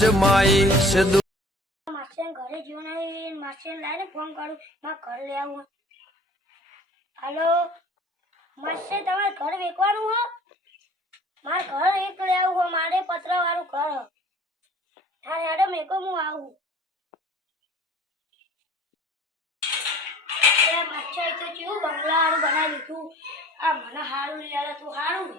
જમાઈ સદુ માસ્ટર ઘરે જીવ નહીં માસ્ટર લાઈને ફોન કરું મારે ઘર લઈ આવું હાલો માસ્ટર તમારે ઘર વેચવાનું હો મારે ઘર એક લઈ આવું હો મારે પતરા વાળું ઘર હા હેડો મેકો હું આવું માસ્ટર તો કેવું બંગલા વાળું બનાવી દીધું આ મને સારું લઈ આવે તું સારું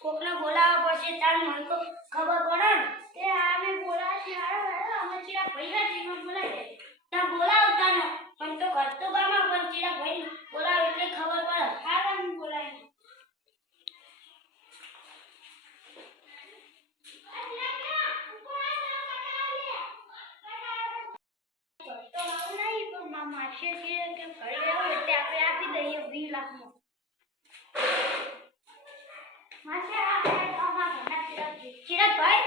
કોકને બોલાવવા પડશે તાર મને તો ખબર પડે ને તે અમે બોલાવી અમે ચીરા પૈસા જીવન બોલાવી ના બોલાવતા ને પણ તો કરતો બામાં પણ ચીરા ભાઈ બોલાવ એટલે ખબર પડે હા હું બોલાવી તો આવું નહીં પણ માસી કે ઘરે આવો એટલે આપણે આપી દઈએ 20 લાખમાં ચિરાગભાઈ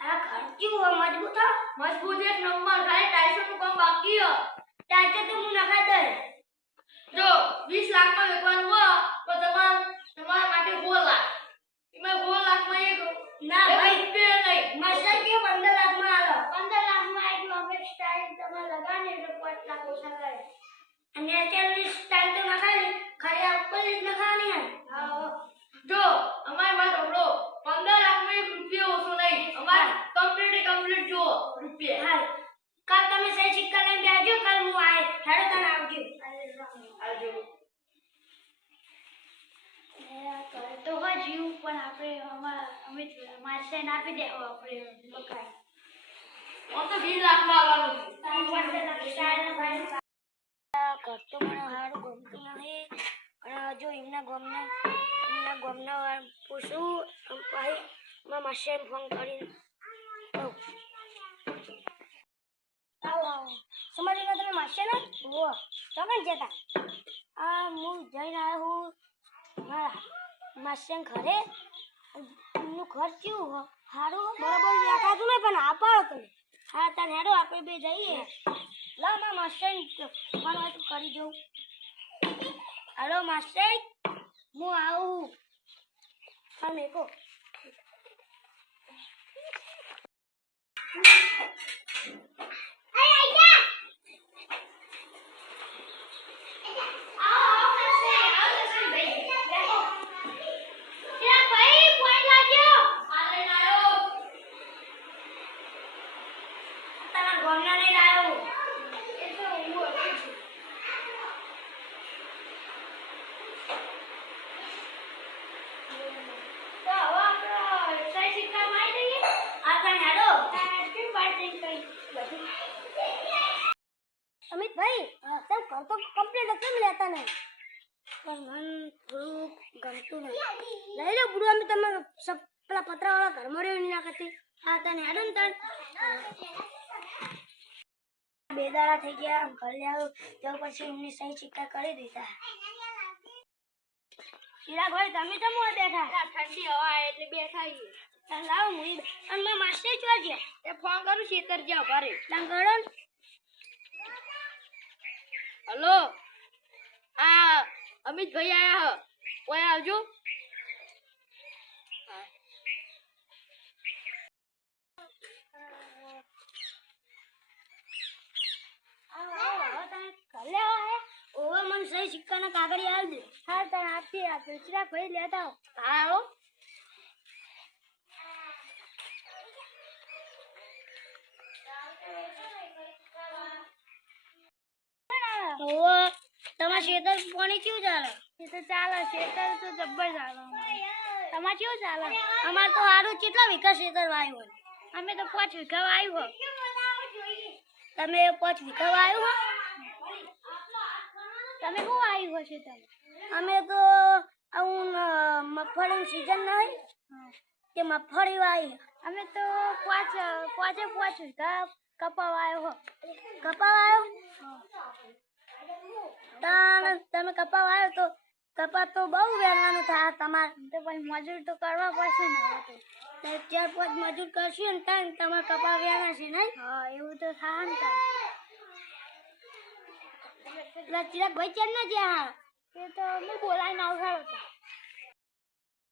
આ ઘર કેવું મજબૂત મજબૂત એક નંબર ખાલી ટાઈસો નું કામ બાકી હો ટાઈસો તો હું નખા દે જો 20 લાખમાં વેચવાનું હો તો તમારા માટે 4 લાખ એમાં 4 લાખમાં એક ના ભાઈ રૂપિયા નહીં માસ્ટર કે 15 લાખમાં આલો 15 લાખમાં આઈ અમે સ્ટાઈલ તમારે લગાને એટલે 5 લાખ ઓછા કરે અને અત્યારે સ્ટાઈલ તો નખાય ખાલી ઉપર જ નખાની હા જો અમારી વાત સાંભળો 15 લાખમાં એક રૂપિયા ઓછો નહીં અમાર કમ્પ્લીટ જો રૂપિયા હા કાલ તમે સહી સિક્કા લઈને આવજો કાલ હું આય હેડો તને આવજો તો હોય જીવ પણ આપણે અમે માસે આપી દેવો આપણે મકાઈ ઓ તો 20 લાખમાં આવવાનું ઘર તો મને સારું ગમતું નહીં અને જો એમના ગામના પૂછું ભાઈ મારા માસીને ફોન કરીને સમાજમાં તમે માસી ને ઓ તમે જતા હું જઈને આવ્યો હું મારા માસીને ઘરે એમનું ઘર કેવું સારું બરાબર દેખાતું નહીં પણ આપાડો તમે હા તને હેડો આપણે બે જઈએ લા મારા માસીને મારી વાત કરી જવું હેલો માસી હું આવું હા મેકો અમિત ભાઈ તમે ઘર તો કમ્પ્લીટ કેમ લેતા નહીં પણ મન થોડું ગમતું નહીં લઈ લો બુડું અમે તમે પેલા પતરાવાળા ઘરમાં રહ્યો ના કરતી હા તને હેડો ને તને 2 દાડા થઈ ગયા ઘર લે આવ્યો તો પછી એમને સહી સિક્કા કરી દીધા ચિરાગભાઈ તમે તો મોં બેઠા ઠંડી હવા એટલે બેઠા લાવ હું અને મારા માસ્ટર ચો ગયા એ ફોન કરું ખેતર જ્યાં ઘરે લંગડો હલો આ અમિત ભાઈ આયા હ ઓય આવજો મને સહી સિક્કાના કાગળી આલ દે હા તને આપી આપે ચિરાગ ભાઈ લેતા આવો તમારા ખેતર પાણી કેવું ચાલે ખેતર ચાલે ખેતર તો જબ્બર ચાલે તમારે કેવું ચાલે અમારે તો સારું કેટલા વીઘા ખેતર વાવ્યું હોય અમે તો 5 વીઘા વાવ્યું હોય તો તમે 5 વીઘા વાવ્યું તમે શું આવ્યું હશે તમે? અમે તો આવું મગફળી સીઝન નહીં તે મગફળી વાવી. અમે તો પાંચે પાંચ વીઘા કપા વાવ્યો હો. કપા વાવ્યો? તમે કપા વાવ્યો તો કપા તો બહુ વેરવાનું થાય તમારે. તો પછી મજૂર તો કરવા પડશે ને. હવે તો 4-5 મજૂર કરશું ને ત્યાં તમારે કપા વેરણા છે નહીં? હા એવું તો થાય ને તાર. એટલે ચિરાગભાઈ ચેન ના જ્યાં એ તો મેં બોલાવીને આવડાડો હતો.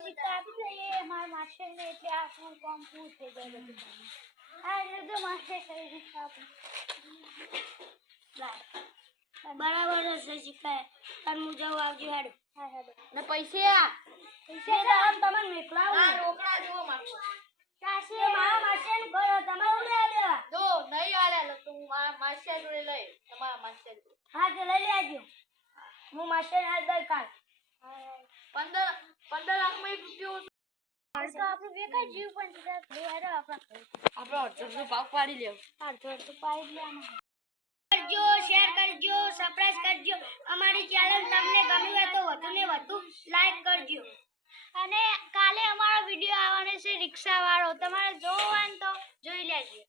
આપી દઈએ મારા માસ્ટરને એટલે આપણું કામ પૂરું થઈ જાય બધું. હા એટલે તો માસ્ટર કરી દીધું આપણે. બરાબર છે શીખાય. તાર હું જવું આવજો હેડો. હા હેડો. ને પૈસા તો આમ તમને મેકલાવું. રોકડા જેવો માગો. ચાશે મારા માસ્ટર ને કરો તમારું લઈ દેવા. જો નહીં આલ્યા તો હું મારા માસ્ટર જોડે લઈ તમારા માસ્ટર જોડે. હા તો લઈ લેજો. હું માસ્ટર હાલ દઈ કાલ. 15 લાખમાં 1 રૂપિયો તો આપણે બેકાર જીવ પણ હેડો આપણે અડધો ભાગ પાડી લેવો. અડધો પાડી લેવાનો. કરજો, શેર કરજો, સબસ્ક્રાઇબ કરજો. અમારી ચેનલ તમને ગમી હોય તો વધુ ને વધુ લાઈક કરજો. અને કાલે અમારો વિડિયો આવવાનો છે રિક્ષા વાળો. તમારે જોવો હોય ને તો જોઈ લેજો.